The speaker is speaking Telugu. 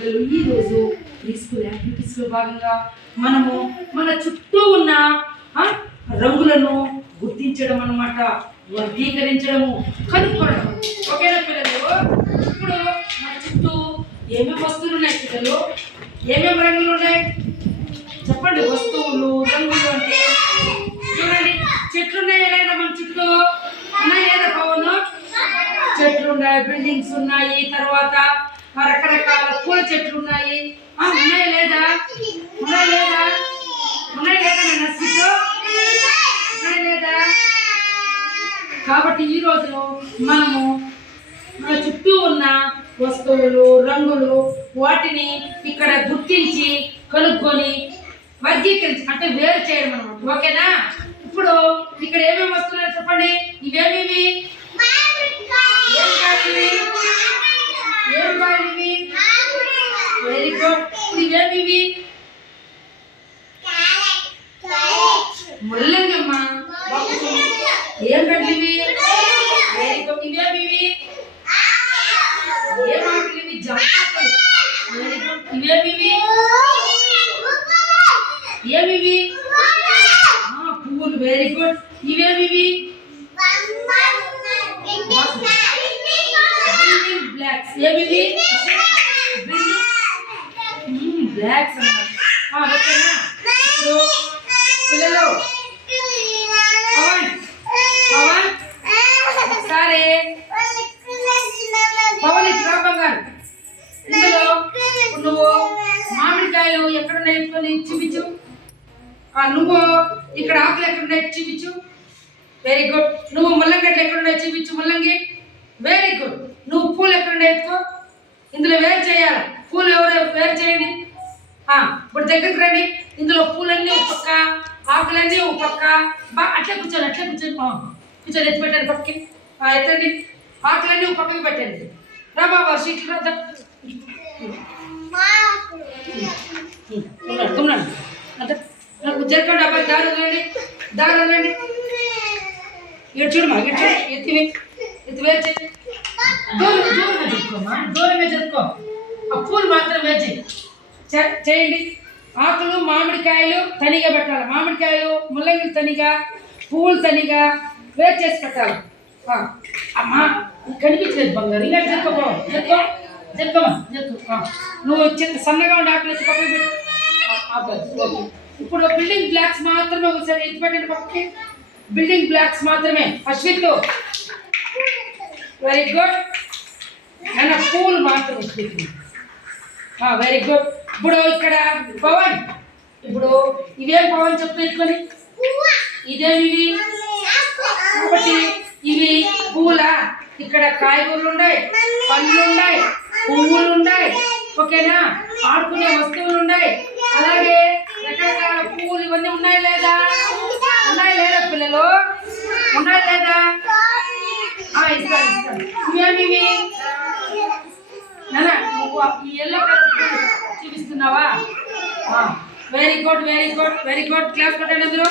పిల్లలు ఈరోజు ప్రీ స్కూల్ యాక్టివిటీస్లో భాగంగా మనము మన చుట్టూ ఉన్న రంగులను గుర్తించడం అన్నమాట, వర్గీకరించడము, కనుక్కోవడం. ఓకేనా పిల్లలు? ఇప్పుడు మన చుట్టూ ఏమేమి వస్తువులు ఉన్నాయి పిల్లలు? ఏమేమి రంగులు ఉన్నాయి చెప్పండి. వస్తువులు, రంగులు అంటే చూడండి, చెట్లు ఉన్నాయి లేదా మన చుట్టూ? ఉన్నాయి లేదా పవన్? చెట్లు ఉన్నాయి, బిల్డింగ్స్ ఉన్నాయి, తర్వాత రకరకాల పూల చెట్లు ఉన్నాయి. ఉన్నాయి లేదా? ఉన్నాయి లేదా? ఉన్నాయి లేదా నర్సితో? ఉన్నాయి లేదా? కాబట్టి ఈరోజు మనము మన చుట్టూ ఉన్న వస్తువులు, రంగులు, వాటిని ఇక్కడ గుర్తించి కనుక్కొని వర్గీకరించి అంటే వేరు చేయడం అన్నమాట. ఓకేనా? ఇప్పుడు ఇక్కడ ఏమేమి వస్తున్నాయో చెప్పండి. ఇవేమివి? ఏం కాయలివి? Very good. ఇప్పుడు ఇవేమివి? ముల్లంగమ్మ. ఏం గడ్డివి? Very good. ఇవేమివి? ఏం ఆకులివి? జామాకులు. Very good. ఇవేమివి? ఏమివి? పువ్వులు. Very good. ఇవేమివి? బ్లాక్స్. ఏమివి? బ్లాక్స్ అన్నమాట. ఓకేనా? ఇప్పుడు పిల్లలు ఒకసారి పవన్ ఇట్లా బంగారు ఇందులో నువ్వు మామిడికాయలు ఎక్కడున్నాయి ఎత్తుకొని చూపించు. నువ్వు ఇక్కడ ఆకులు ఎక్కడున్నాయి చూపించు. Very good. నువ్వు ముల్లంగడ్డలు ఎక్కడున్నాయి చూపించు. ముల్లంగి. Very good. నువ్వు పూలు ఎక్కడున్నాయి ఎత్తుకో. ఇందులో వేరు చేయాలి. పూలు ఎవరు వేరు చేయండి. ఇప్పుడు దగ్గరికి రండి. ఇందులో పూలన్నీ ఒక పక్క, ఆకులన్నీ ఒక పక్క. అట్లే కూర్చోండి, అట్లే కూర్చొని కూర్చొని ఎత్తి పెట్టండి పక్కకి. ఎత్తండి. ఆకులన్నీ ఒక పక్కకి పెట్టండి. రా బాబా సీట్లు రా. కుమ్మండి అంటే నాకు జరగండి. అబ్బాయి దారి వదలండి, దారి వదలండి. ఇటు చూడమా, ఇటు చూడు. ఎత్తి వేరు చేయి. దూరంగా జరుపుకోమా, దూరంగా జరుపుకో. ఆ పూలు మాత్రం వేరు చేయండి. ఆకులు మామిడికాయలు తనిగా పెట్టాలి. మామిడికాయలు ముల్లంగిలు తనిగా, పువ్వులు తనిగా వేరు చేసి పెట్టాలి. అమ్మా కనిపించలేదు బంగారు. ఇలా జరుపుకో, జరుపుకోమా, జరుపు. నువ్వు సన్నగా ఉండే ఆకులు ఎత్తి పక్కకి పెట్టు. ఇప్పుడు బిల్డింగ్ బ్లాక్స్ మాత్రమే ఒకసారి ఎత్తి పెట్టండి పక్కకి. బిల్డింగ్ బ్లాక్స్ మాత్రమే. Ashwith very good. అన్న పూలు మాత్రం వెరీ గుడ్. ఇప్పుడు ఇక్కడ పవన్, ఇప్పుడు ఇవేం పవన్ చెప్తూ ఎత్తుకొని ఇదేమివి? కాబట్టి ఇవి పూల. ఇక్కడ కాయగూరలు ఉన్నాయి, పండ్లు ఉన్నాయి, పువ్వులు ఉన్నాయి. ఓకేనా? ఆడుకునే వస్తువులు ఉన్నాయి, అలాగే రకరకాల పువ్వులు ఇవన్నీ ఉన్నాయి లేదా? ఉన్నాయి లేదా పిల్లలు? ఉన్నాయి లేదా? ఇస్తాను. ఇవేమివి? నాన్న నువ్వు ఈ ఎల్లో కలర్ చూపిస్తున్నావా? Very good, very good, very good. Claps కొట్టండి అందరూ.